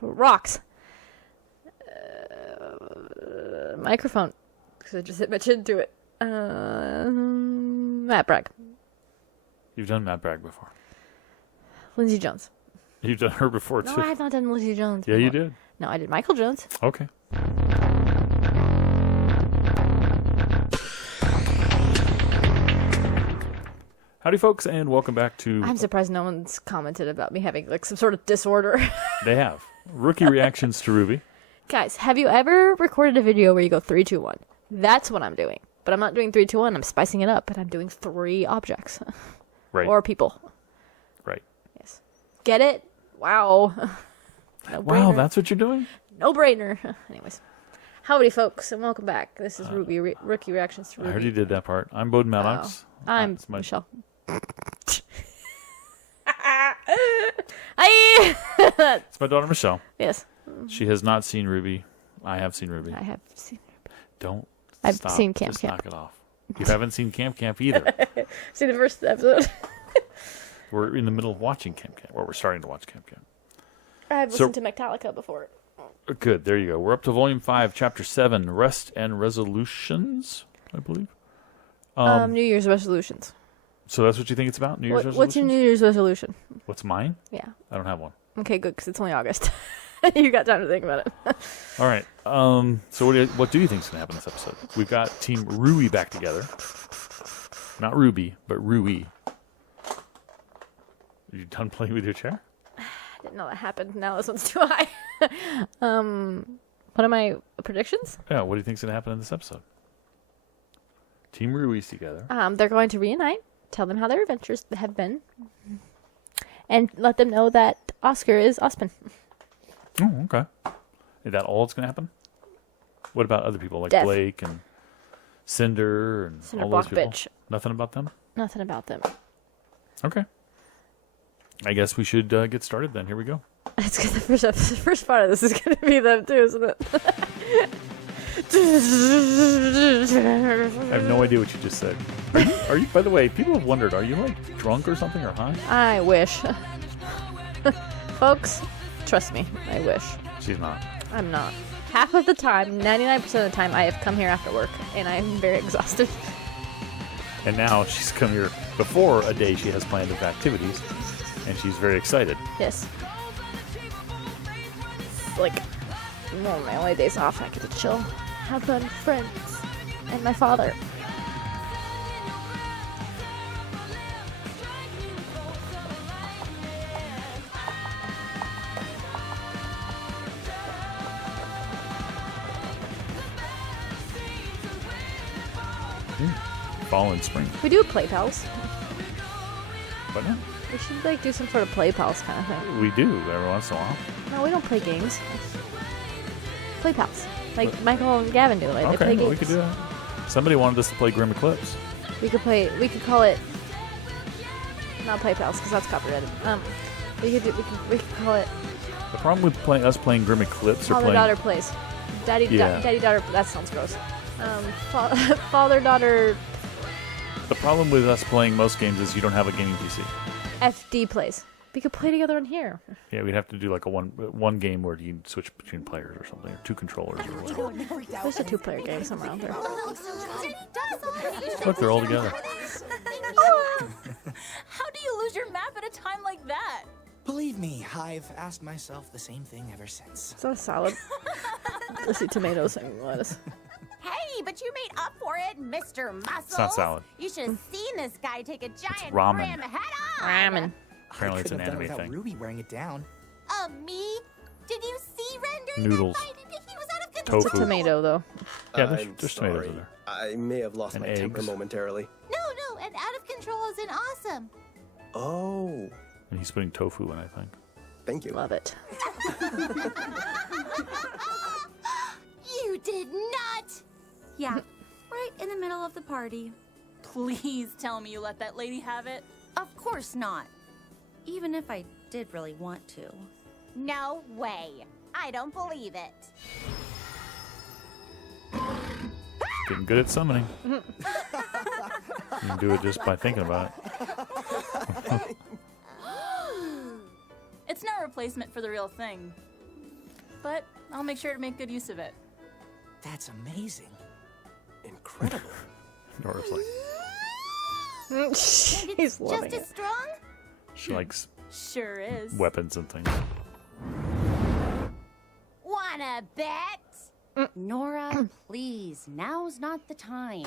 Rocks. Microphone. Because I just hit my chin to it. Matt Bragg. You've done Matt Bragg before. Lindsey Jones. You've done her before, too. No, I have not done Lindsey Jones Yeah, before. you did. No, I did Michael Jones. Okay. Howdy, folks, and welcome back to... I'm surprised no one's commented about me having like some sort of disorder. They have. Rookie reactions to RWBY. Guys, have you ever recorded a video where you go 3, 2, 1? That's what I'm doing. But I'm not doing 3, 2, 1. I'm spicing it up, and I'm doing 3 objects. Right. Or people. Right. Yes. Get it? Wow. No Wow, brainer. that's what you're doing? No brainer. Anyways. Howdy, folks, and welcome back. This is RWBY, Rookie Reactions to RWBY. I already did that part. I'm Bowden Maddox. I'm That's my- Michelle. Hi! It's my daughter, Michelle. Yes. She has not seen RWBY. I have seen RWBY. I have seen Don't I've stop. seen Camp Just Camp. knock it off. You haven't seen Camp Camp either. See the first episode? We're in the middle of watching Camp Camp. Or we're starting to watch Camp Camp. I've listened to Metallica before. Good. There you go. We're up to Volume 5, Chapter 7, Rest and Resolutions, I believe. New Year's resolutions. So that's what you think it's about? New Year's resolutions? What's your New Year's resolution? What's mine? Yeah. I don't have one. Okay, good, because it's only August. You got time to think about it. All right. So what do you think is going to happen this episode? We've got Team RWBY back together. Not Ruby, but RWBY. Are you done playing with your chair? I didn't know that happened. Now this one's too high. What are my predictions? Yeah, what do you think is going to happen in this episode? Team RWBY's together. They're going to reunite, tell them how their adventures have been, and let them know that Oscar is Ozpin. Oh, okay. Is that all that's going to happen? What about other people like Death. Blake and Cinder and Cinder all those Block people? bitch. Nothing about them? Nothing about them. Okay. I guess we should get started then. Here we go. It's because the first part of this is going to be them too, isn't it? I have no idea what you just said. Are you? By the way, people have wondered, are you like drunk or something or high? I wish. Folks, trust me, I wish. She's not. I'm not. Half of the time, 99% of the time, I have come here after work, and I'm very exhausted. And now she's come here before a day she has planned of activities, and she's very excited. Yes. It's like, one of my only days off, I get to chill, have fun with friends, and my father. Fall and spring. We do play pals. But no, We should like do some sort of play pals kind of thing. we do every once in a while. No, we don't play games. Play pals. Like Michael and Gavin do. Like they Okay, play well, games. we could do that. Somebody wanted us to play Grim Eclipse. We could call it not play pals because that's copyrighted. We could call it The problem with us playing Grim Eclipse or father playing... daughter plays. Daddy Yeah. daddy daughter. That sounds gross. Father daughter The problem with us playing most games is you don't have a gaming PC. FD plays. We could play together in here. Yeah, we'd have to do like a one game where you switch between players or something, or 2 controllers or whatever. There's a 2-player game somewhere out there. Look, they're all together. How do you lose your map at a time like that? Believe me, I've asked myself the same thing ever since. It's not a salad. Let's eat tomatoes and lettuce. Hey, but you made up for it, Mr. Muscles. It's not salad. You should have seen this guy take a giant ramen. ram head on. Ramen. Apparently it's an I could have anime done it thing. without RWBY wearing it down. Me? Did you see Render? Noodles. He was out of control. It's a Tofu. tomato though. Yeah, I'm there's sorry. tomatoes in there. I may have lost And my temper eggs. momentarily. No, and out of control is an awesome. Oh, And he's putting tofu in, I think. thank you. Love it. You did not. Yeah, right in the middle of the party. Please tell me you let that lady have it. Of course not. Even if I did really want to. No way. I don't believe it. Getting good at summoning. You can do it just by thinking about it. It's no replacement for the real thing. but I'll make sure to make good use of it. That's amazing. Incredible. Nora's like, He's loving Just it. as strong? she likes Sure is. weapons and things. Wanna bet? Nora, please, now's not the time.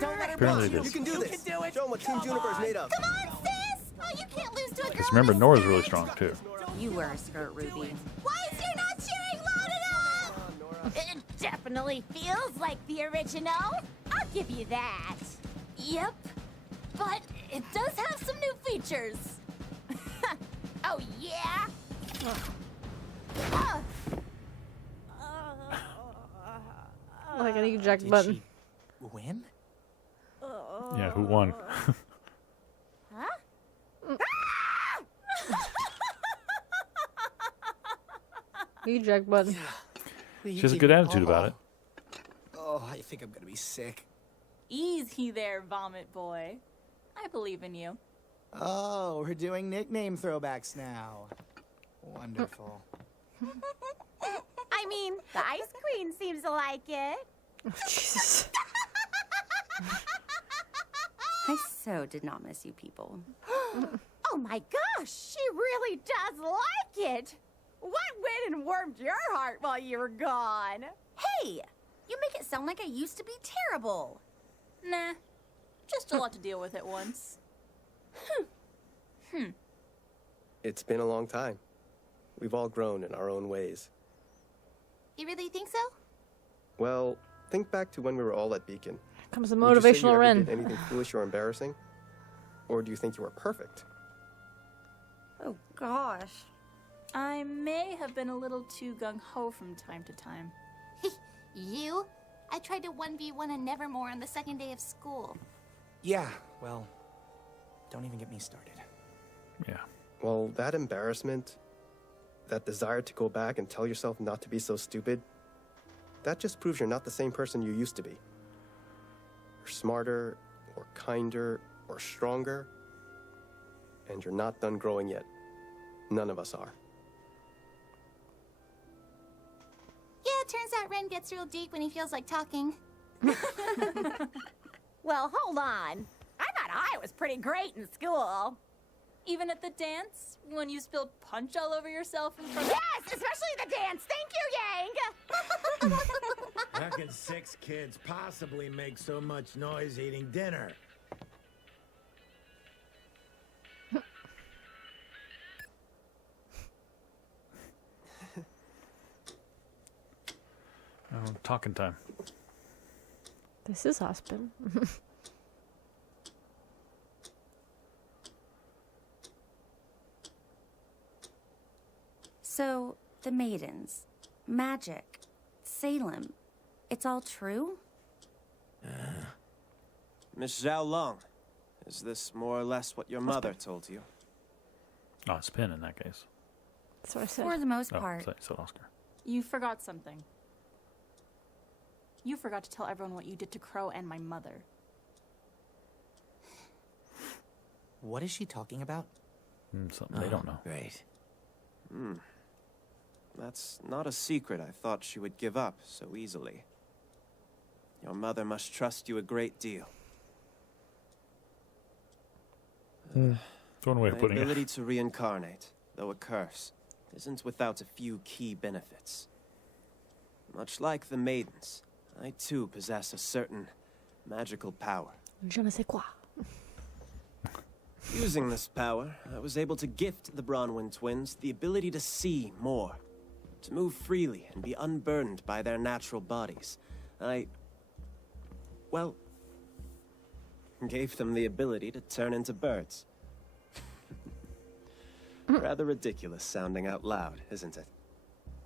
Don't let it Apparently bother it You is. can do You this. can do it. Show them what Team Juniper's made of. Come on, sis! Oh, you can't lose to a girl. Because remember, in a Nora's really skirt. strong too. You wear a skirt, Ruby. Why is you not cheering loud enough? It definitely feels like the original. I'll give you that. Yep, but it does have some new features. Oh, yeah? Like an eject Did button. she win? Yeah, who won? Eject button. She has a good attitude about it. Oh, I think I'm gonna be sick. Easy there, vomit boy. I believe in you. Oh, we're doing nickname throwbacks now. Wonderful. I mean, the Ice Queen seems to like it. Oh, Jesus. I so did not miss you people. Oh my gosh, she really does like it. What went and warmed your heart while you were gone? Hey, you make it sound like I used to be terrible. Nah, just a lot to deal with at once. It's been a long time. We've all grown in our own ways. You really think so? Well, think back to when we were all at Beacon. Comes the Would you say you motivational ever Ren. did anything foolish or embarrassing? Or do you think you were perfect? Oh gosh. I may have been a little too gung-ho from time to time. You? I tried to 1v1 a Nevermore on the second day of school. Yeah, well, don't even get me started. Yeah. Well, that embarrassment, that desire to go back and tell yourself not to be so stupid, that just proves you're not the same person you used to be. You're smarter, or kinder, or stronger, and you're not done growing yet. None of us are. Yeah, it turns out Ren gets real deep when he feels like talking. Well, hold on. I thought I was pretty great in school. Even at the dance, when you spilled punch all over yourself in front of— Yes, especially the dance. Thank you, Yang. How can 6 kids possibly make so much noise eating dinner? Talking time. This is Ozpin. So, the maidens, magic, Salem, it's all true? Miss Zhao Long, is this more or less what your mother told you? Oh, it's Pin in that case. That's what I said. For the most Oh, part. said Oscar. You forgot something. You forgot to tell everyone what you did to Crow and my mother. What is she talking about? Something they don't know. Right. That's not a secret I thought she would give up so easily. Your mother must trust you a great deal. It's one way of The putting ability it. to reincarnate, though a curse, isn't without a few key benefits. Much like the maidens, I too possess a certain magical power. Je ne sais quoi. Using this power, I was able to gift the Bronwyn twins the ability to see more, to move freely and be unburdened by their natural bodies. Well, gave them the ability to turn into birds. Rather ridiculous sounding out loud, isn't it?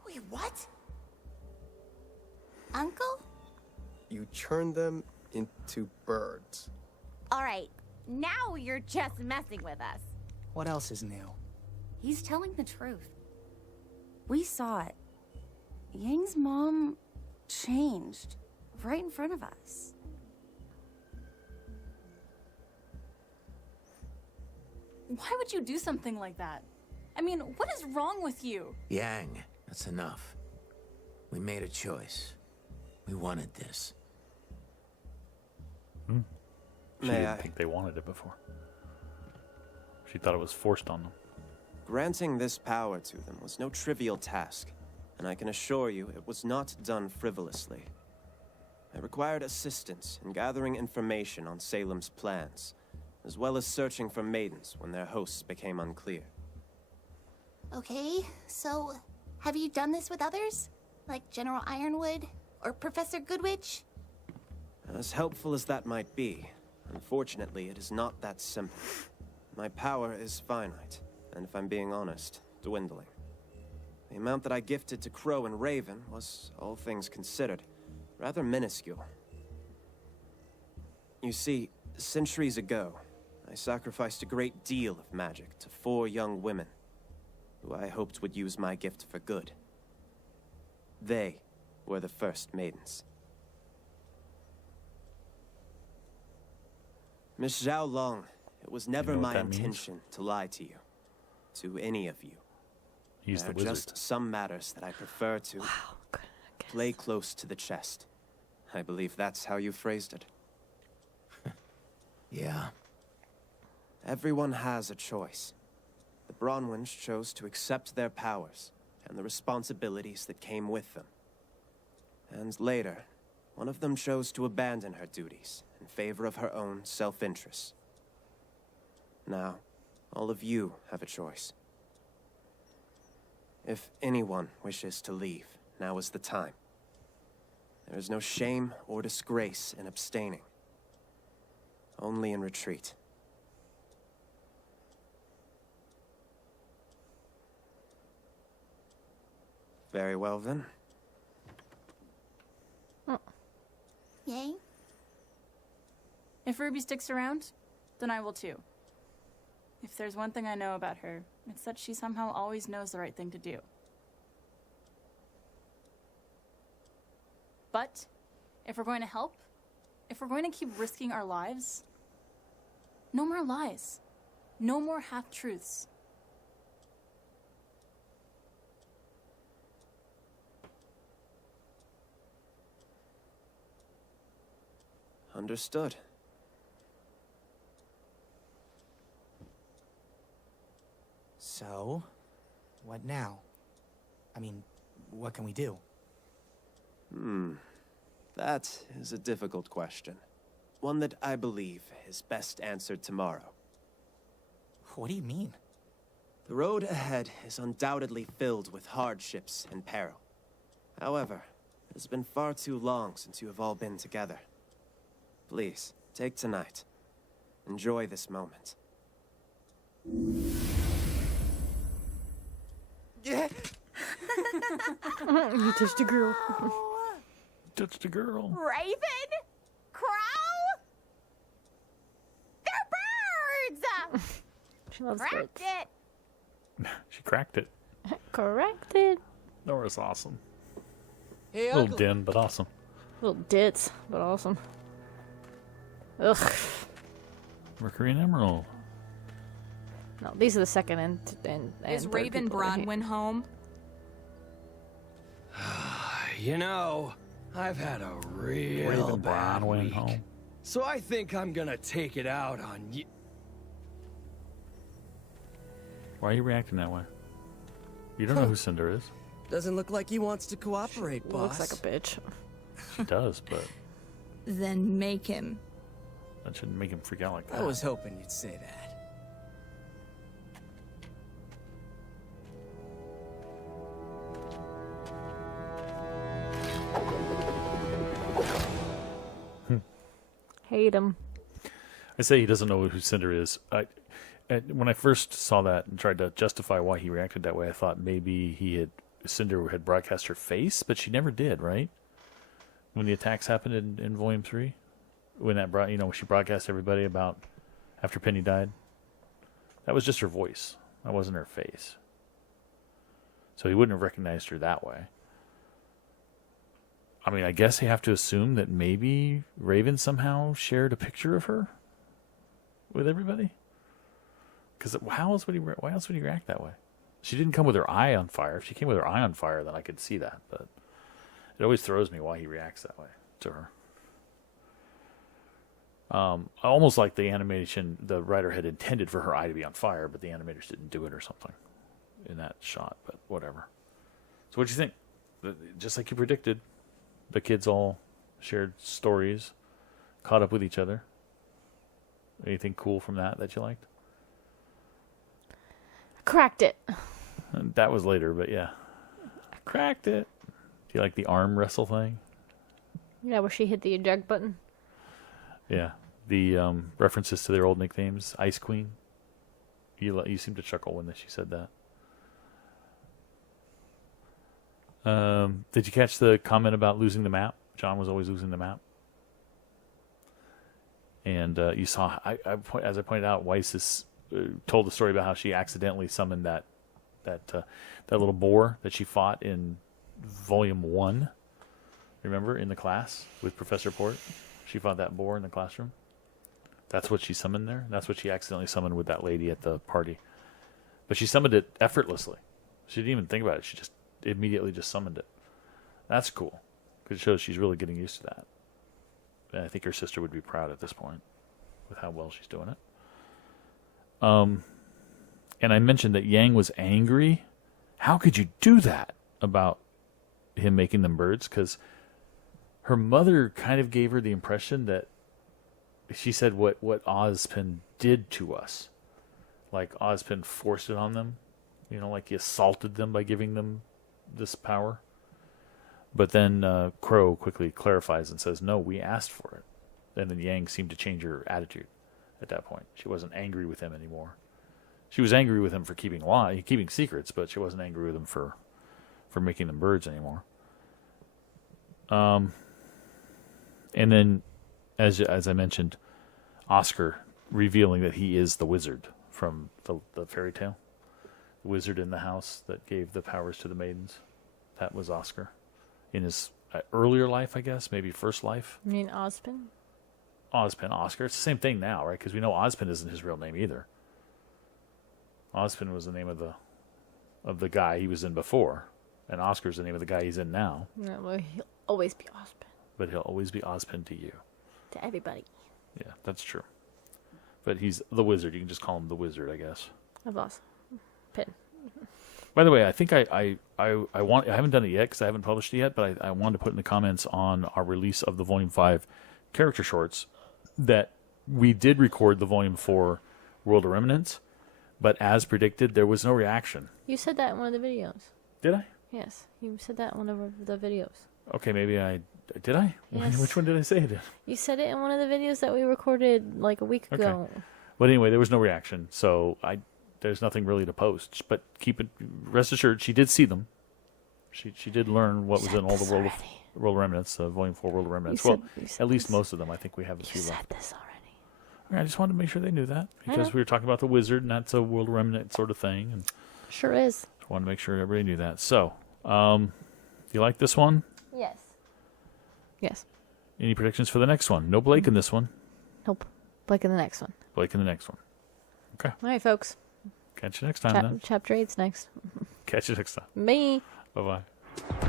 Wait, what? Uncle? You turn them into birds. All right, now you're just messing with us. What else is new? He's telling the truth. We saw it. Yang's mom changed right in front of us. Why would you do something like that? I mean, what is wrong with you? Yang, that's enough. We made a choice. We wanted this. She didn't think they wanted it before. She thought it was forced on them. Granting this power to them was no trivial task, and I can assure you it was not done frivolously. I required assistance in gathering information on Salem's plans, as well as searching for maidens when their hosts became unclear. Okay, so have you done this with others? Like General Ironwood or Professor Goodwitch? As helpful as that might be, unfortunately, it is not that simple. My power is finite, and if I'm being honest, dwindling. The amount that I gifted to Crow and Raven was, all things considered, rather minuscule. You see, centuries ago, I sacrificed a great deal of magic to 4 young women, who I hoped would use my gift for good. They were the first maidens. Miss Zhao Long, it was never my intention to lie to you. To any of you. He's the There are wizard. just some matters that I prefer to play close to the chest. I believe that's how you phrased it. Yeah. Everyone has a choice. The Bronwyns chose to accept their powers and the responsibilities that came with them. And later, one of them chose to abandon her duties in favor of her own self-interest. Now, all of you have a choice. If anyone wishes to leave, now is the time. There is no shame or disgrace in abstaining. Only in retreat. Very well, then. Yay? If Ruby sticks around, then I will too. If there's one thing I know about her, it's that she somehow always knows the right thing to do. But, if we're going to help, if we're going to keep risking our lives, no more lies. No more half-truths. Understood. So, what now? I mean, what can we do? That is a difficult question. One that I believe is best answered tomorrow. What do you mean? The road ahead is undoubtedly filled with hardships and peril. However, it has been far too long since you have all been together. Please, take tonight. Enjoy this moment. Yeah. You touched a girl. Touched a girl. Raven? Crow? They're birds! She loves Cracked birds. it! She cracked it. Corrected. That was awesome. Hey, A little Uncle. dim, but awesome. Little dits, but awesome. Ugh. Mercury and Emerald. No, these are the second and Is third Raven people right here. Bronwyn home? You know, I've had a real Raven bad Bronwyn week. home. So I think I'm gonna take it out on you. Why are you reacting that way? You don't know who Cinder is. Doesn't look like he wants to cooperate, boss. Looks like a bitch. She does, but Then make him. that shouldn't make him freak out like that. I was hoping you'd say that. Hate him. I say he doesn't know who Cinder is. When I first saw that and tried to justify why he reacted that way, I thought maybe Cinder had broadcast her face, but she never did, right? When the attacks happened in Volume 3? When she broadcast everybody about after Penny died? That was just her voice. That wasn't her face. So he wouldn't have recognized her that way. I mean, I guess you have to assume that maybe Raven somehow shared a picture of her with everybody. Because why else would he react that way? She didn't come with her eye on fire. If she came with her eye on fire, then I could see that. But it always throws me why he reacts that way to her. Almost like the animation, the writer had intended for her eye to be on fire, but the animators didn't do it or something in that shot. But whatever. So what'd you think? Just like you predicted, the kids all shared stories, caught up with each other. Anything cool from that you liked? Cracked it. That was later, but yeah. I cracked it. Do you like the arm wrestle thing? Yeah, where she hit the eject button. Yeah. The references to their old nicknames. Ice Queen. You seemed to chuckle when she said that. Did you catch the comment about losing the map? John was always losing the map. And you saw, as I pointed out, Weiss told the story about how she accidentally summoned that little boar that she fought in Volume 1. Remember, in the class with Professor Port? She fought that boar in the classroom. That's what she summoned there. That's what she accidentally summoned with that lady at the party. But she summoned it effortlessly. She didn't even think about it. She just immediately just summoned it. That's cool, because it shows she's really getting used to that. And I think her sister would be proud at this point with how well she's doing it. And I mentioned that Yang was angry. How could you do that about him making them birds? Because her mother kind of gave her the impression that she said what Ozpin did to us. Like Ozpin forced it on them. You know, like he assaulted them by giving them this power. But then Crow quickly clarifies and says, no, we asked for it. And then Yang seemed to change her attitude at that point. She wasn't angry with him anymore. She was angry with him for keeping secrets, but she wasn't angry with him for making them birds anymore. And then, as I mentioned, Oscar revealing that he is the wizard from the fairy tale. The wizard in the house that gave the powers to the maidens. That was Oscar. In his earlier life, I guess, maybe first life. You mean Ozpin? Ozpin, Oscar. It's the same thing now, right? Because we know Ozpin isn't his real name either. Ozpin was the name of the guy he was in before, and Oscar's the name of the guy he's in now. No, well, he'll always be Ozpin. But he'll always be Ozpin to you. To everybody. Yeah, that's true. But he's the wizard. You can just call him the wizard, I guess. Of Ozpin. By the way, I think I haven't done it yet because I haven't published it yet, but I wanted to put in the comments on our release of the Volume 5 character shorts that we did record the Volume 4 World of Remnants, but as predicted, there was no reaction. You said that in one of the videos. Did I? Yes, you said that in one of the videos. Okay, maybe did I? Yes. Which one did I say it in? You said it in one of the videos that we recorded like a week ago. But anyway, there was no reaction, so there's nothing really to post. But rest assured, she did see them. She did learn what was in all the World of Remnants, Volume 4 World of Remnants. At least most of them. I think we have a few left. You said this already. I just wanted to make sure they knew that, because we were talking about the wizard, and that's a World of Remnant sort of thing. And sure is. I wanted to make sure everybody knew that. So, do you like this one? Yes. Yes. Any predictions for the next one? No Blake in this one. Nope. Blake in the next one. Blake in the next one. Okay. All right, folks. Catch you next time, then. Chapter 8's next. Catch you next time. Bye. Bye-bye.